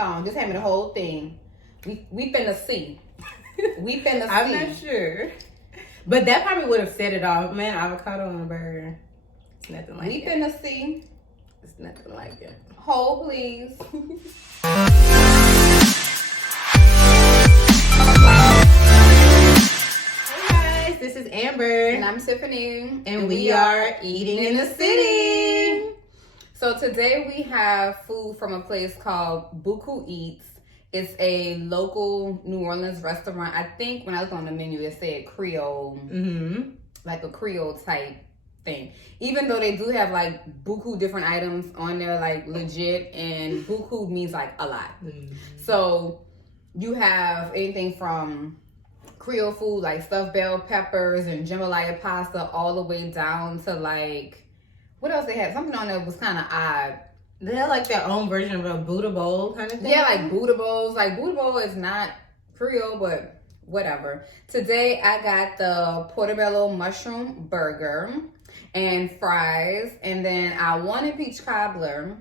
phone. Just hand me the whole thing. We finna see. We finna see. I'm not sure. But that probably would have set it off. Man, avocado on a burger. It's nothing like it. We finna see. It's nothing like it. Hold, please. Hey guys, this is Amber. And I'm Tiffany. And we are Eating in the City. So today we have food from a place called Beaucoup Eats. It's a local New Orleans restaurant. I think when I looked on the menu, it said Creole. Mm-hmm. Like a Creole type thing. Even though they do have like beaucoup different items on there, like legit, and beaucoup means like a lot. Mm-hmm. So you have anything from Creole food like stuffed bell peppers and jambalaya pasta all the way down to like, what else they had? Something on there was kind of odd. They had like their own version of a Buddha bowl kind of thing. Yeah, like Buddha bowls. Like Buddha bowl is not Creole, but whatever. Today I got the Portobello mushroom burger and fries, and then I wanted peach cobbler,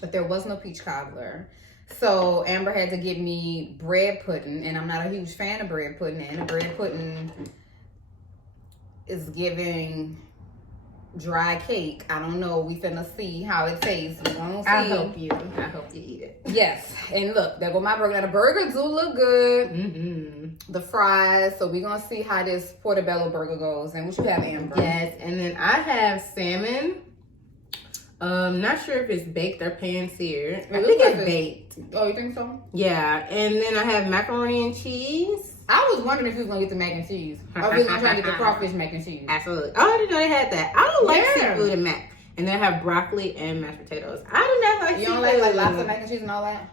but there was no peach cobbler. So Amber had to get me bread pudding, and I'm not a huge fan of bread pudding, and the bread pudding is giving dry cake. I don't know. We finna see how it tastes. We gonna see. I hope you eat it. Yes, and look, there go my burger. Now the burger do look good. Mm-hmm. The fries. So we gonna see how this Portobello burger goes. And what you have, Amber? Yes, and then I have salmon. Not sure if it's baked or pan-seared. I think it's baked. Oh, you think so? Yeah, and then I have macaroni and cheese. I was wondering if you was gonna get the mac and cheese. Or if you was gonna try to get the crawfish mac and cheese. Absolutely. Oh, I didn't know they had that. I don't like seafood and mac. And then I have broccoli and mashed potatoes. I do not like You seafood. don't like lobster mac and cheese and all that?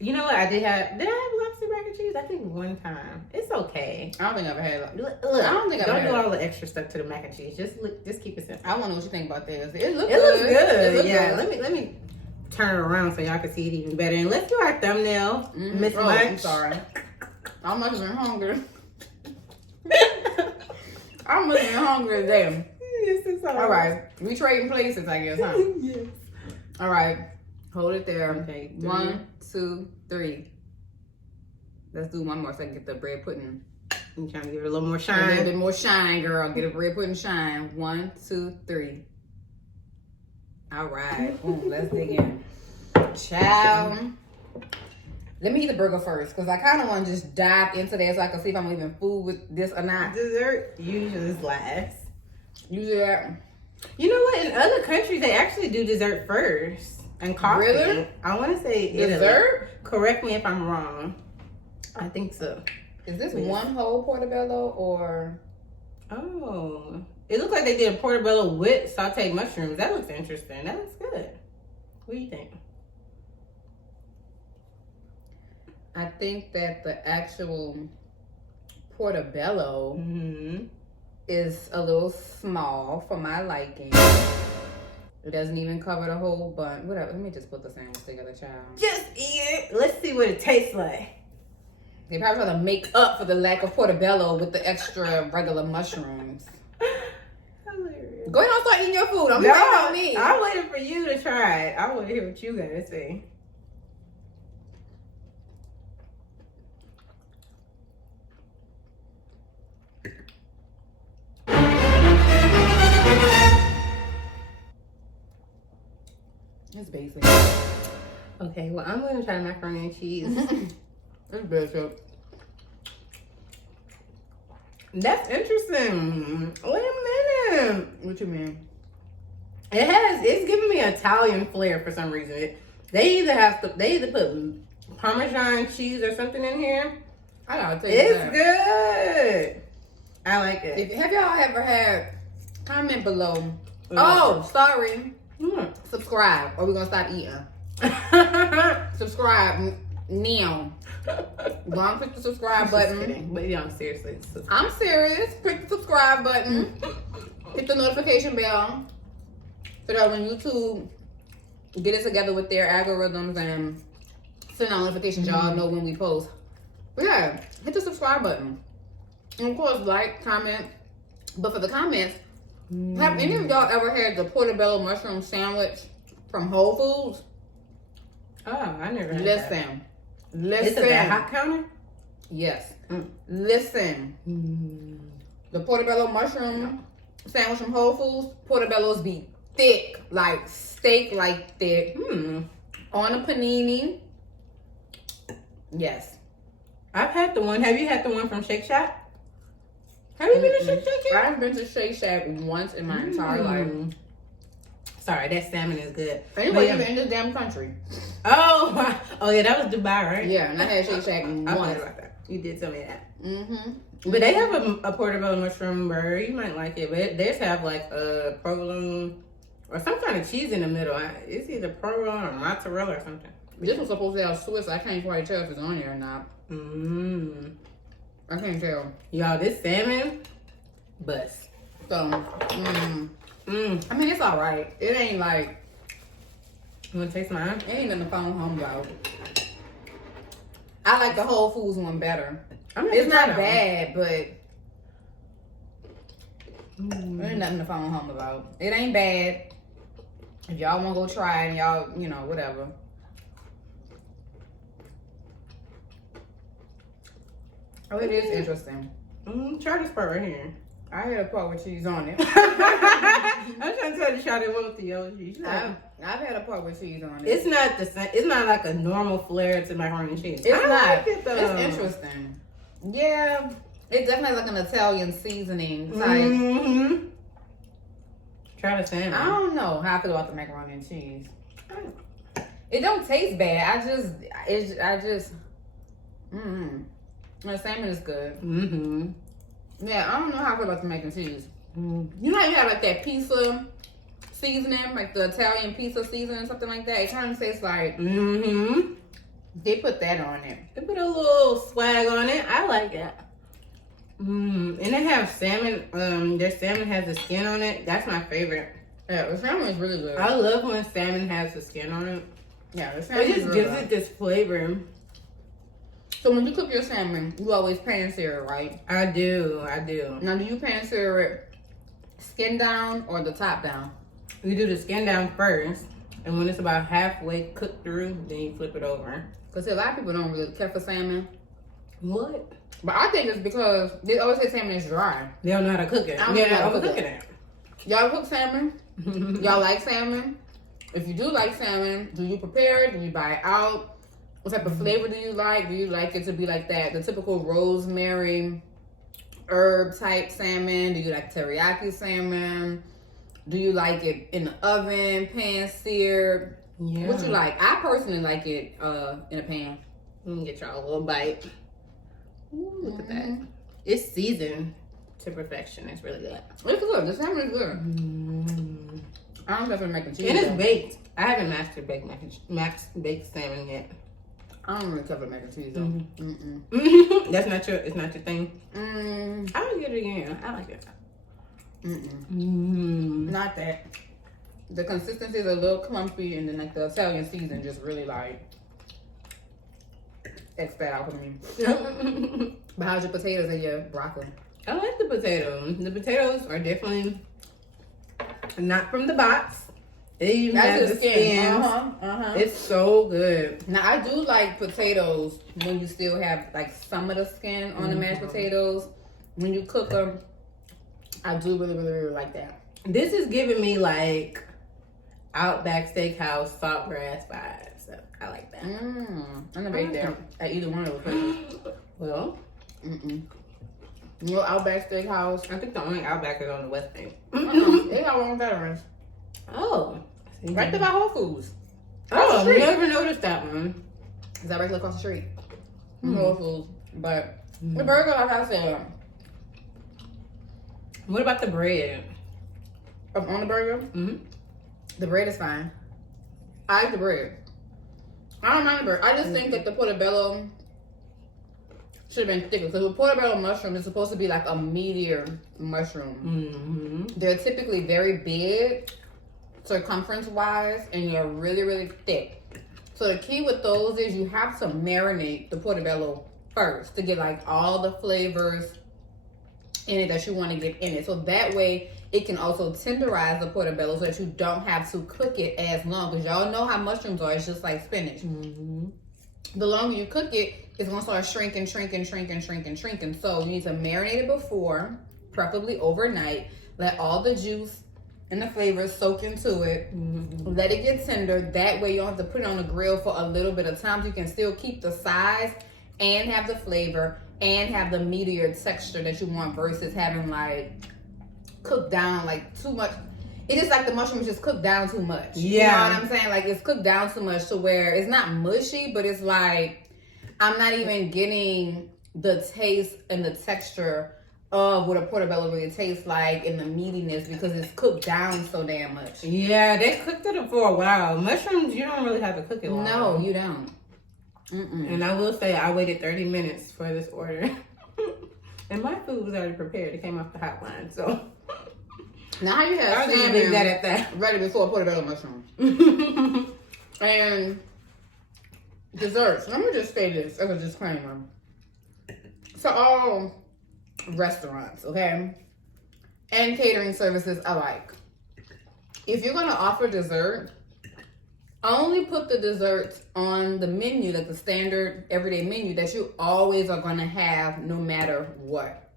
You know what? Did I have lobster mac and cheese? I think one time. It's okay. I don't think I ever had it. Look, I don't think I've don't had do it. all the extra stuff to the mac and cheese. Just keep it simple. I wanna know what you think about this. It looks Looks good. good. It look Yeah. good. Let me turn it around so y'all can see it even better. And let's do our thumbnail. Miss Oh, Munch. I'm sorry. I'm much been hungry. I'm much been hungry today. This is All right. We trading places, I guess, huh? Yes. All right. Hold it there. Okay. 1, 2, 3. Let's do one more so I can get the bread pudding. I'm trying to give it a little more A shine. little bit more shine, girl. Get a bread pudding shine. 1, 2, 3. All right. Boom. Let's dig in. Ciao. Let me eat the burger first because I kind of want to just dive into there so I can see if I'm leaving food with this or not. Dessert usually is last. Usually that. You know what? In other countries, they actually do dessert first and coffee. Really? I want to say Dessert? Italy. Correct me if I'm wrong. I think so. Is this Yes. one whole Portobello or? Oh, it looks like they did a portobello with sauteed mushrooms. That looks interesting. That looks good. What do you think? I think that the actual Portobello is a little small for my liking. It doesn't even cover the whole bun. Whatever. Let me just put the sandwich together, child. Just eat it. Let's see what it tastes like. They probably try to make up for the lack of Portobello with the extra regular mushrooms. Hilarious. Go ahead and start eating your food. I'm waiting on me. I'm waiting for you to try it. I want to hear what you got to say. It's basic. Okay, well, I'm going to try macaroni and cheese. It's basic. That's interesting. Wait a minute. What you mean? It's giving me Italian flair for some reason. They either put Parmesan cheese or something in here. I gotta tell you It's that. good. I like it. Have y'all ever had, comment below. Oh, sorry. Subscribe or we're gonna stop eating. Subscribe now. Go on, click the subscribe button. But yeah, seriously. I'm serious. Click the subscribe button. Hit the notification bell so that when YouTube get it together with their algorithms and send out notifications, y'all know when we post. But yeah, hit the subscribe button. And of course, like, comment. But for the comments, have any of y'all ever had the Portobello mushroom sandwich from Whole Foods? Oh, I never had Listen. that. Listen. Is it a hot counter? Yes. Listen. The Portobello mushroom sandwich from Whole Foods. Portobellos be thick, like steak, like thick. On a panini. Yes. I've had the one. Have you had the one from Shake Shack? Have you been to Shake Shack yet? I've been to Shake Shack once in my entire life. Sorry, that salmon is good. Anyway, you're in this damn country. Oh, yeah, that was Dubai, right? Yeah, and I had Shake Shack I once. forgot about that. You did tell me that. Mm-hmm. But they have a portobello mushroom burger. You might like it. But theirs have like a provolone or some kind of cheese in the middle. It's either provolone or mozzarella or something. This was supposed to have Swiss. I can't quite tell if it's on here or not. I can't tell. Y'all, this salmon, bust. So, I mean, it's all right. It ain't like, You want to taste mine? it ain't nothing to phone home about. I like the Whole Foods one better. It's not bad, but it ain't nothing to phone home about. It ain't bad. If y'all want to go try it and y'all, you know, whatever. Oh, it is interesting. Try this part right here. I had a part with cheese on it. I'm trying to tell you, try that one with the yellow cheese. I've had a part with cheese on it. It's not the same. It's not like a normal flair to macaroni and cheese. It's I not. like it, though. It's interesting. Yeah, it definitely has like an Italian seasoning type. Try the salmon. I don't know how I feel about the macaroni and cheese. It don't taste bad. The salmon is good. Yeah, I don't know how I feel about the mac and cheese. You know how you have like that pizza seasoning, like the Italian pizza seasoning, something like that. It kind of tastes like they put that on it. They put a little swag on it. I like that. And they have salmon. Their salmon has the skin on it. That's my favorite. Yeah, the salmon is really good. I love when salmon has the skin on it. Yeah, the salmon It just gives it this flavor. So when you cook your salmon, you always pan sear it, right? I do. Now, do you pan sear it skin down or the top down? You do the skin down first, and when it's about halfway cooked through, then you flip it over. Because a lot of people don't really care for salmon. What? But I think it's because they always say salmon is dry. They don't know how to cook it. I don't know how to cook it. Y'all cook salmon? Y'all like salmon? If you do like salmon, do you prepare it? Do you buy it out? What type of flavor do you like? Do you like it to be like that, the typical rosemary herb type salmon? Do you like teriyaki salmon? Do you like it in the oven, pan seared? Yeah. What you like? I personally like it in a pan. Let me get y'all a little bite. Ooh, look at that. It's seasoned to perfection. It's really good. It's good. The salmon is good. I don't know if I'm making cheese. And it's baked. I haven't mastered baked salmon yet. I don't really cover mac and cheese though. That's not your. It's not your thing. I would get it again. I like it. Not that. The consistency is a little clumpy, and then like the Italian season just really like X that out for me. But how's your potatoes and your broccoli? I like the potatoes. The potatoes are definitely not from the box. They even have the skins. It's so good. Now I do like potatoes when you still have like some of the skin on the mashed potatoes. When you cook them, I do really like that. This is giving me like Outback Steakhouse saltgrass vibes. So I like that. I never ate that at either one of those places. Well, Your Outback Steakhouse. I think the only Outback is on the West Bank. They got one on Veterans. Oh. Right there by Whole Foods. Oh, I never noticed that one. Is that right across the street? Whole Foods. But the burger, like I said. What about the bread? On the burger? The bread is fine. I like the bread. I don't mind the burger. I just think that the Portobello should have been thicker. Because the Portobello mushroom is supposed to be like a meatier mushroom. They're typically very big, circumference-wise, and they're really thick. So the key with those is you have to marinate the Portobello first to get like all the flavors in it that you want to get in it. So that way it can also tenderize the portobello so that you don't have to cook it as long. Because y'all know how mushrooms are. It's just like spinach. The longer you cook it, it's going to start shrinking. So you need to marinate it before, preferably overnight. Let all the juice and the flavors soak into it. Let it get tender. That way you don't have to put it on the grill for a little bit of time. So you can still keep the size and have the flavor and have the meatier texture that you want versus having like cooked down like too much. It is like the mushrooms just cooked down too much. Yeah. You know what I'm saying? Like it's cooked down too much to where it's not mushy, but it's like I'm not even getting the taste and the texture of what a portobello really tastes like and the meatiness because it's cooked down so damn much. Yeah, they cooked it for a while. Mushrooms, you don't really have to cook it long. No, you don't. And I will say, I waited 30 minutes for this order. And my food was already prepared. It came off the hotline, so. Now how you have I'll just leave that at that. ready before portobello mushroom. And desserts. Let me just say this as a disclaimer. So all restaurants, okay, and catering services alike, if you're going to offer dessert, only put the desserts on the menu, like the standard everyday menu that you always are going to have no matter what.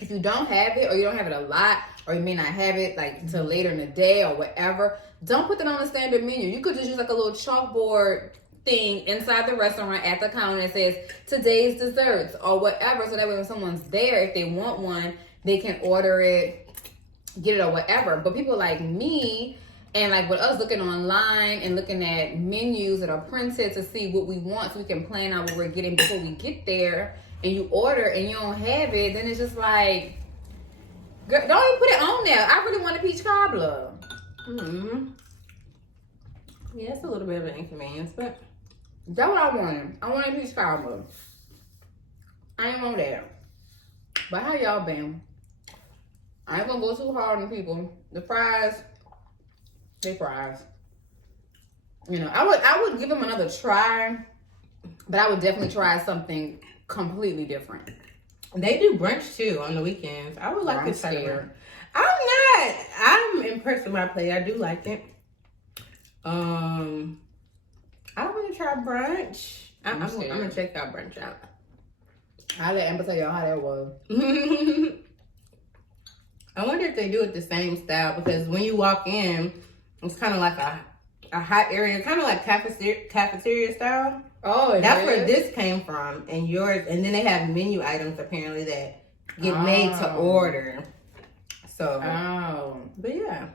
If you don't have it or you don't have it a lot or you may not have it like until later in the day or whatever, don't put that on the standard menu. You could just use like a little chalkboard thing inside the restaurant at the counter that says today's desserts or whatever, so that way when someone's there, if they want one, they can order it, get it or whatever. But people like me and like with us looking online and looking at menus that are printed to see what we want so we can plan out what we're getting before we get there, and you order and you don't have it, then it's just like, girl, don't even put it on there. I really want a peach cobbler. Yeah, it's a little bit of an inconvenience, but that's what I wanted. I wanted a peach cobbler. I ain't want that. But how y'all been? I ain't gonna go too hard on people. The fries, they fries. You know, I would give them another try, but I would definitely try something completely different. they do brunch too on the weekends. I would like to try it. I'm I'm impressed with my plate. I do like it. I want to try brunch. I'm gonna check out brunch out. I'll let Amber tell y'all how that was. I wonder if they do it the same style, because when you walk in, it's kind of like a hot area, kind of like cafeteria style. Oh, that's where this came from, and yours. And then they have menu items apparently that get made to order. So, but yeah,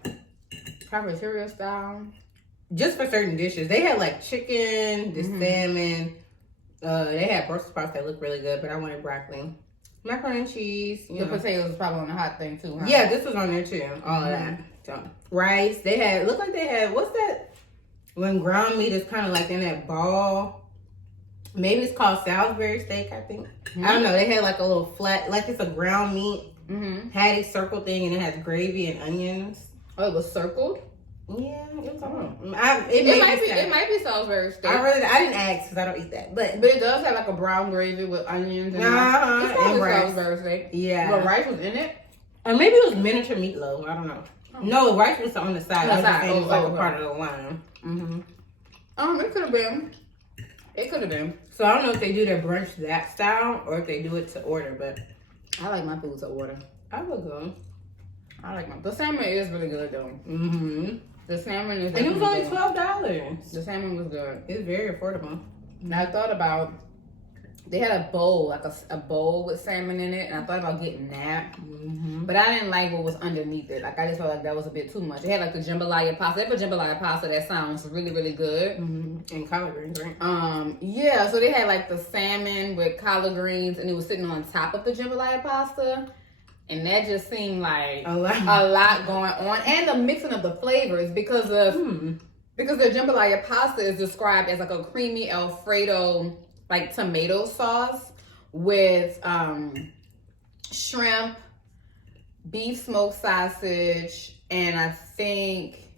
cafeteria style. Just for certain dishes, they had like chicken, the salmon. They had Brussels sprouts that look really good, but I wanted broccoli, macaroni and cheese. The potatoes was probably on the hot thing too, huh? Yeah, this was on there too. All of that. So rice. They had looked like they had, what's that? When ground meat is kind of like in that ball. Maybe it's called Salisbury steak, I think. I don't know. They had like a little flat, like it's a ground meat patty circle thing, and it has gravy and onions. Oh, it was circled. Yeah, it was on. It might be Salisbury steak. I didn't ask because I don't eat that, but it does have like a brown gravy with onions and it's probably Salisbury steak. Yeah, but rice was in it, or maybe it was miniature meatloaf. I don't know. No, rice was on the side. I was just saying it was like a part of the line. It could have been. It could have been. So I don't know if they do their brunch that style or if they do it to order, but I like my food to order. I would go. I like the salmon is really good though. The salmon is, and it was only $12. The salmon was good. It's very affordable. And I thought about, they had a bowl, like a bowl with salmon in it, and I thought about getting that. But I didn't like what was underneath it. Like I just felt like that was a bit too much. It had like the jambalaya pasta. They have a jambalaya pasta that sounds really, really good. And collard greens, right? Yeah, so they had like the salmon with collard greens, and it was sitting on top of the jambalaya pasta. And that just seemed like a lot going on. And the mixing of the flavors because the jambalaya pasta is described as like a creamy Alfredo, like tomato sauce with shrimp, beef smoked sausage, and I think,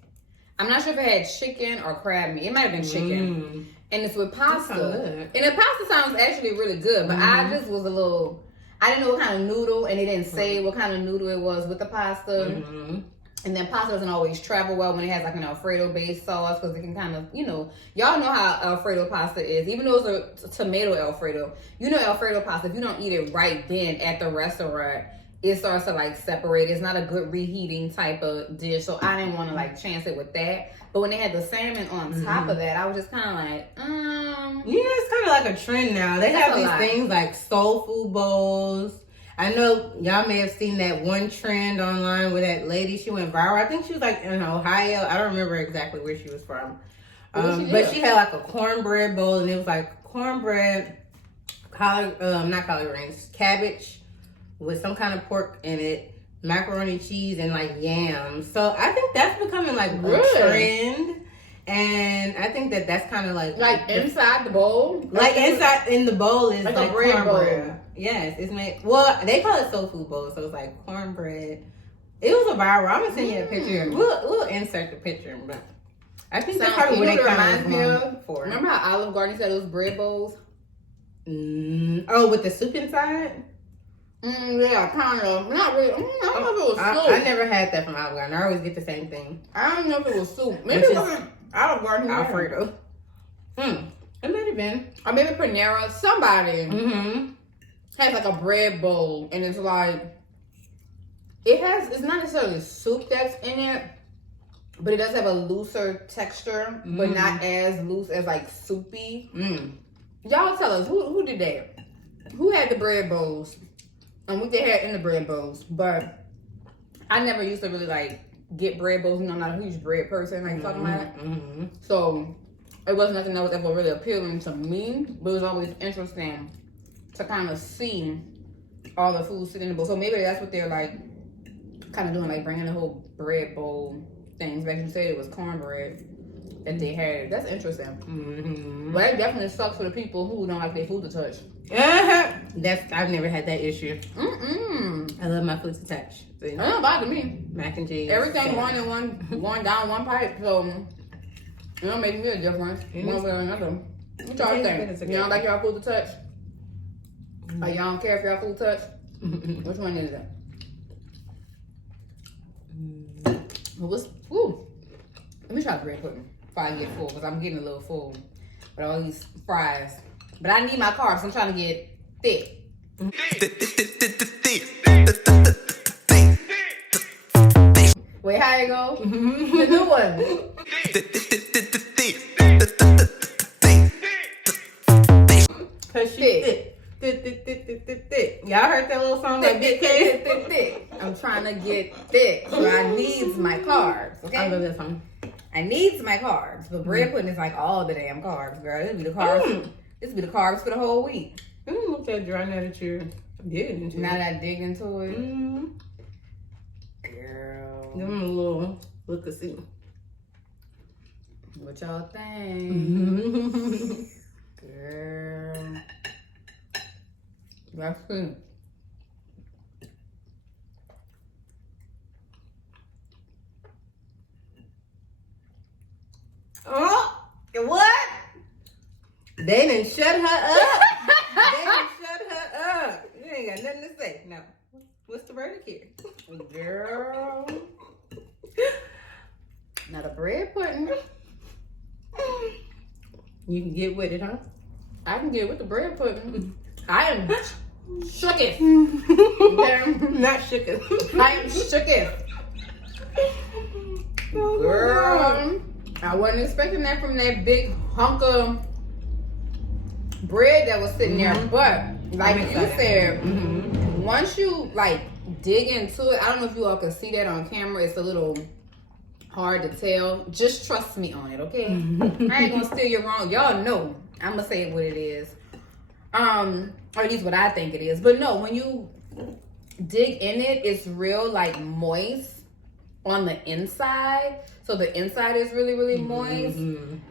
I'm not sure if it had chicken or crab meat. It might have been chicken. And it's with pasta. And the pasta sounds actually really good, but I just was a little, I didn't know what kind of noodle, and they didn't say what kind of noodle it was with the pasta. And then pasta doesn't always travel well when it has like an Alfredo-based sauce, because it can kind of, you know, y'all know how Alfredo pasta is. Even though it's a tomato Alfredo, you know Alfredo pasta, if you don't eat it right then at the restaurant, it starts to like separate. It's not a good reheating type of dish, so I didn't want to like chance it with that. But when they had the salmon on top of that, I was just kind of like, You know, it's kind of like a trend now. They have these things like soul food bowls. I know y'all may have seen that one trend online where that lady, she went viral. I think she was like in Ohio. I don't remember exactly where she was from. But she had like a cornbread bowl, and it was like cornbread, not collard greens, cabbage with some kind of pork in it, macaroni cheese, and like yams. So I think that's becoming like a trend. And I think that's kind of like inside the bowl, like inside in the bowl is like a bread bowl. Yes, it's made. Well, they call it soul food bowl, so it's like cornbread. It was a viral. I'm gonna send you a picture. We'll insert the picture, but I think that's probably what they kind of known for. Remember how Olive Garden said those bread bowls? Oh, with the soup inside. Yeah, kind of. Not really. I don't know if it was soup. I never had that from Olive Garden. I always get the same thing. I don't know if it was soup. Maybe it wasn't Olive Garden. Alfredo. It might have been. Or maybe Panera. Somebody has like a bread bowl, and it's like it's not necessarily soup that's in it, but it does have a looser texture, but not as loose as like soupy. Y'all tell us who did that? Who had the bread bowls? And what they had in the bread bowls? But I never used to really like get bread bowls. You know, I'm not a huge bread person. Like talking about it. So it wasn't nothing that was ever really appealing to me, but it was always interesting to kind of see all the food sitting in the bowl. So maybe that's what they're like kind of doing, like bringing the whole bread bowl things. Like you said, it was cornbread that they had. That's interesting. But it definitely sucks for the people who don't like their food to touch. I've never had that issue. I love my food to touch. So, It don't bother me. Mac and cheese. Everything going down one pipe, so it don't make me a difference one way or another. What y'all think? You don't like y'all food to touch? Or y'all don't care if y'all food touch? Which one is it? Let me try the bread pudding before I get full, because I'm getting a little full with all these fries. But I need my carbs. I'm trying to get thick. Wait, how it go? The new one. Cause she thick. Y'all heard that little song like Big K? Thick. I'm trying to get thick, so I needs my carbs. Okay. I love that song. I needs my carbs, but bread pudding is like all the damn carbs, girl. This be the carbs. This be the carbs for the whole week. Look at dry now that you're digging into it. Now that I dig into it, girl. Give them a little look and see. What y'all think, girl? That's good. Oh, what? They didn't shut her up. They didn't shut her up. You ain't got nothing to say. No. What's the verdict here? Girl. Now the bread pudding. You can get with it, huh? I can get with the bread pudding. I am shooketh. Not shooketh. I am shooketh. Girl. I wasn't expecting that from that big hunk of bread that was sitting there, but like you said, once you like dig into it, I don't know if you all can see that on camera. It's a little hard to tell. Just trust me on it, okay? I ain't gonna steer you wrong. Y'all know I'm gonna say it what it is, or at least what I think it is. But no, when you dig in it, it's real like moist on the inside. So the inside is really, really moist.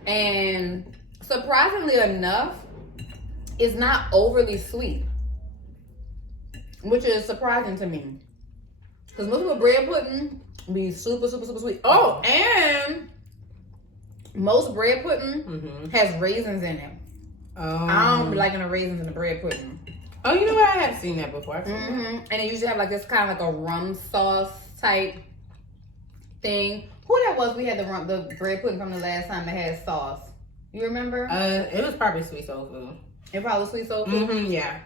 And surprisingly enough, it's not overly sweet, which is surprising to me. Because most of the bread pudding be super, super, super sweet. Oh, and most bread pudding has raisins in it. I don't be liking the raisins in the bread pudding. Oh, you know what? I have seen that before. And it usually have like this kind of like a rum sauce type thing. Who that was? We had the bread pudding from the last time that had sauce. You remember? It was probably sweet soul food. It probably was sweet soul food. Yeah.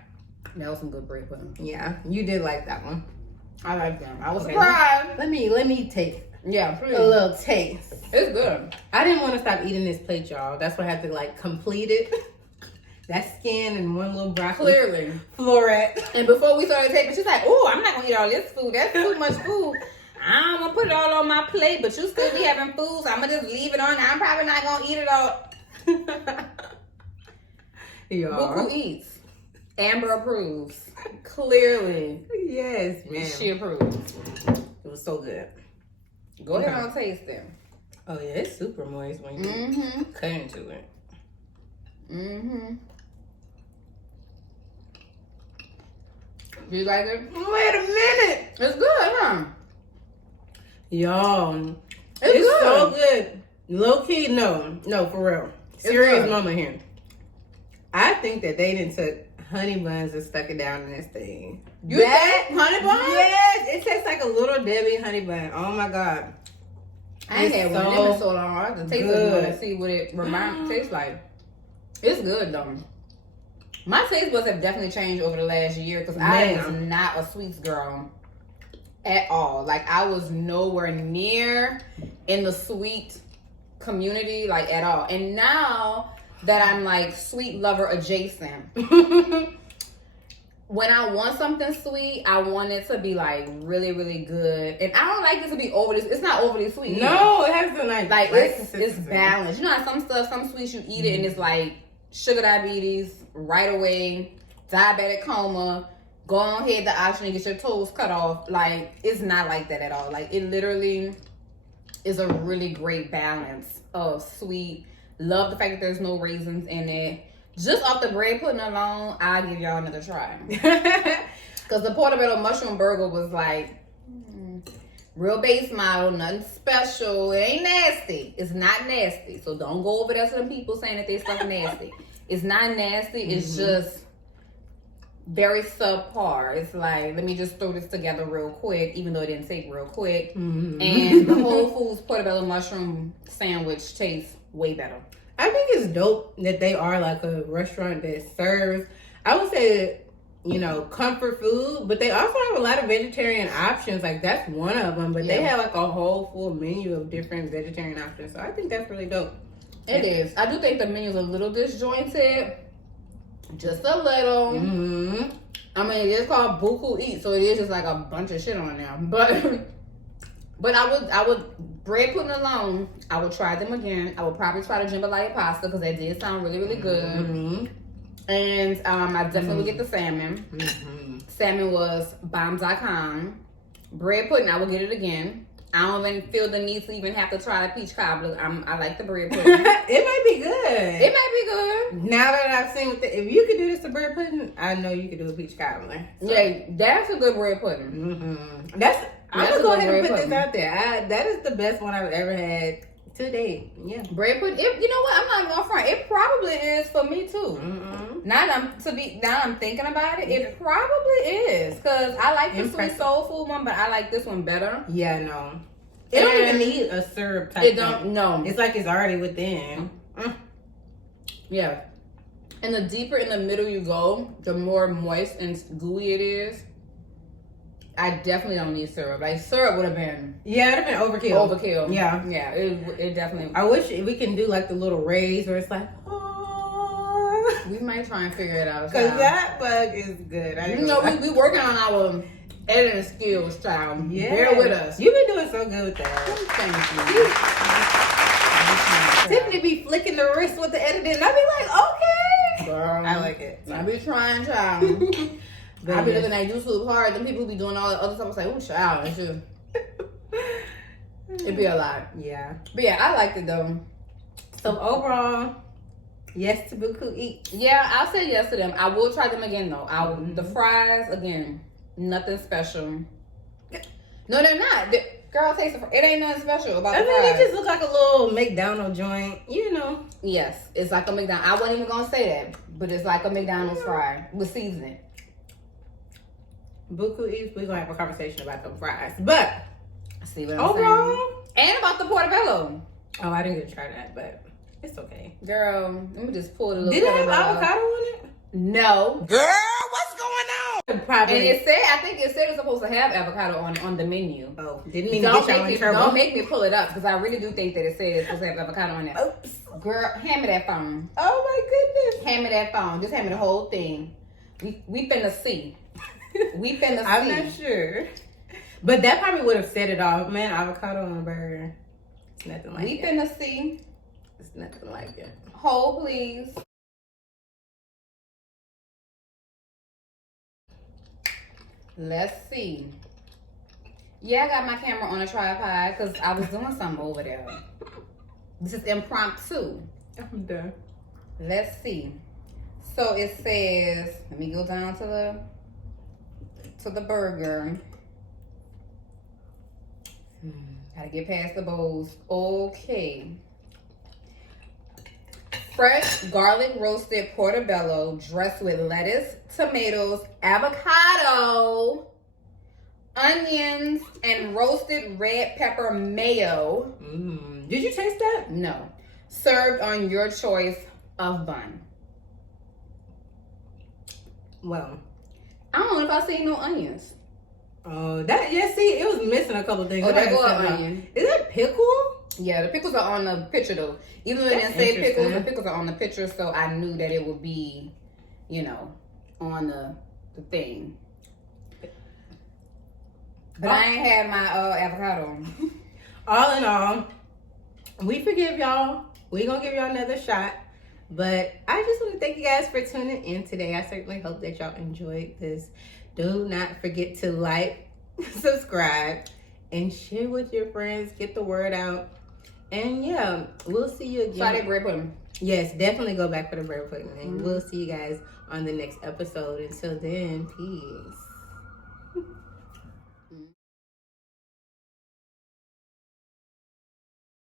That was some good bread pudding. Yeah, you did like that one. I like them. I was surprised. Let me taste. Yeah, please. A little taste. It's good. I didn't want to stop eating this plate, y'all. That's why I had to like complete it. That skin and one little broccoli. Clearly. Floret. And before we started taping, she's like, "Oh, I'm not gonna eat all this food. That's too much food. I'm gonna put it all on my plate, but you still be having food, so I'm gonna just leave it on. I'm probably not gonna eat it all." Beaucoup Eats. Amber approves. Clearly. Yes, man. She approves. It was so good. Go ahead and taste it. Oh yeah, it's super moist when you cut into it. Do you like it? Wait a minute. It's good, huh? Y'all, It's good. So good. Low key, no, for real. Serious moment here. I think that they didn't took honey buns and stuck it down in this thing. You think honey buns? Yes, it tastes like a little Debbie honey bun. Oh my god. I ain't had one of them in so long. I have to taste it and see what it tastes like. It's good though. My taste buds have definitely changed over the last year because I was not a sweets girl at all. Like I was nowhere near in the sweet community, like at all. And now that I'm like sweet lover adjacent, when I want something sweet, I want it to be like really, really good. And I don't like it to be overly. It's not overly sweet. No, it has to like it's balanced. You know how some sweets you eat it and it's like sugar diabetes right away, diabetic coma. Go on ahead the option and get your toes cut off. Like it's not like that at all. Like it literally is a really great balance of sweet. Love the fact that there's no raisins in it. Just off the bread pudding alone, I'll give y'all another try. Because the Portobello mushroom burger was like real base model, nothing special. It ain't nasty. It's not nasty. So don't go over there to them people saying that they stuff nasty. It's not nasty. It's just very subpar. It's like, let me just throw this together real quick, even though it didn't take real quick. And the Whole Foods Portobello mushroom sandwich tastes way better. I think it's dope that they are like a restaurant that serves, I would say, you know, comfort food, but they also have a lot of vegetarian options. Like that's one of them, but they have like a whole full menu of different vegetarian options. So I think that's really dope. It is. I do think the menu's a little disjointed, just a little. I mean, it's called Beaucoup Eats, so it is just like a bunch of shit on there. But I would bread pudding alone. I would try them again. I would probably try the jambalaya pasta because that did sound really, really good. And I definitely would get the salmon. Salmon was bomb.com. Bread pudding, I would get it again. I don't even feel the need to even have to try the peach cobbler. I like the bread pudding. It might be good. It might be good. Now that I've seen, if you could do this to bread pudding, I know you could do a peach cobbler. So. Yeah, that's a good bread pudding. I'm gonna go ahead and put this out there. That is the best one I've ever had to date. Yeah, bread pudding. You know what? I'm not even gonna front. It probably is for me too. Now I'm thinking about it. It probably is because I like the sweet soul food one, but I like this one better. Yeah, no, it don't even need a syrup type. It don't. No, it's like it's already within. Yeah, and the deeper in the middle you go, the more moist and gooey it is. I definitely don't need syrup. Like syrup would have been. Yeah, it'd have been overkill. Overkill. Yeah. Yeah. It definitely. I wish we can do like the little rays where it's like. Oh. We might try and figure it out. Cause that bug is good. We working on our editing skills, child. Yeah. Bear with us. You've been doing so good with that. Thank you. Tiffany be flicking the wrist with the editing. And I be like, okay. Girl, I like it. I be trying, child. I be looking at YouTube hard. Them people be doing all the other stuff. I say, oh, child, it's just it'd be a lot. Yeah. But yeah, I liked it though. So overall, yes to Beaucoup Eats. Yeah, I'll say yes to them. I will try them again though. The fries again, nothing special. No, they're not. Girl, taste it ain't nothing special about the fries. They just look like a little McDonald's joint, you know. Yes, it's like a McDonald's. I wasn't even gonna say that, but it's like a McDonald's fry with seasoning. Beaucoup Eats, we're gonna have a conversation about them fries. But See what I'm overall, saying? And about the Portobello. oh, I didn't get to try that, but it's okay. Girl, let me just pull the little Did it have Portobello. avocado on it? No. Girl, what's going on? Probably. And it said, I think it said it's supposed to have avocado on the menu. Oh, didn't mean to get y'all in trouble. Don't make me pull it up because I really do think that it says it's supposed to have avocado on it. Oops. Girl, hand me that phone. Oh my goodness. Hand me that phone. Just hand me the whole thing. We finna see. We finna see. I'm not sure. But that probably would have set it off. Man, avocado on a burger. It's nothing like We it. finna see. It's nothing like it. Hold, please. Let's see. Yeah, I got my camera on a tripod because I was doing something over there. This is impromptu. I'm done. Let's see. So it says, let me go down to the burger. Gotta get past the bowls. Okay. Fresh garlic roasted portobello dressed with lettuce, tomatoes, avocado, onions, and roasted red pepper mayo. Did you taste that? No. Served on your choice of bun. Well, I don't know if I see no onions. oh, that, yeah, see, it was missing a couple things. Oh, there go Is an onion. that pickle? Yeah, the pickles are on the picture though. Even though it didn't That's say pickles, the interesting. pickles are on the picture, so I knew that it would be, you know, on the thing. But I ain't had my avocado. All in all, we forgive y'all. We gonna give y'all another shot. But I just want to thank you guys for tuning in today. I certainly hope that y'all enjoyed this. Do not forget to like, subscribe, and share with your friends. Get the word out. And yeah, we'll see you again. Try that bread pudding. Yes, definitely go back for the bread pudding. And we'll see you guys on the next episode. Until then, peace.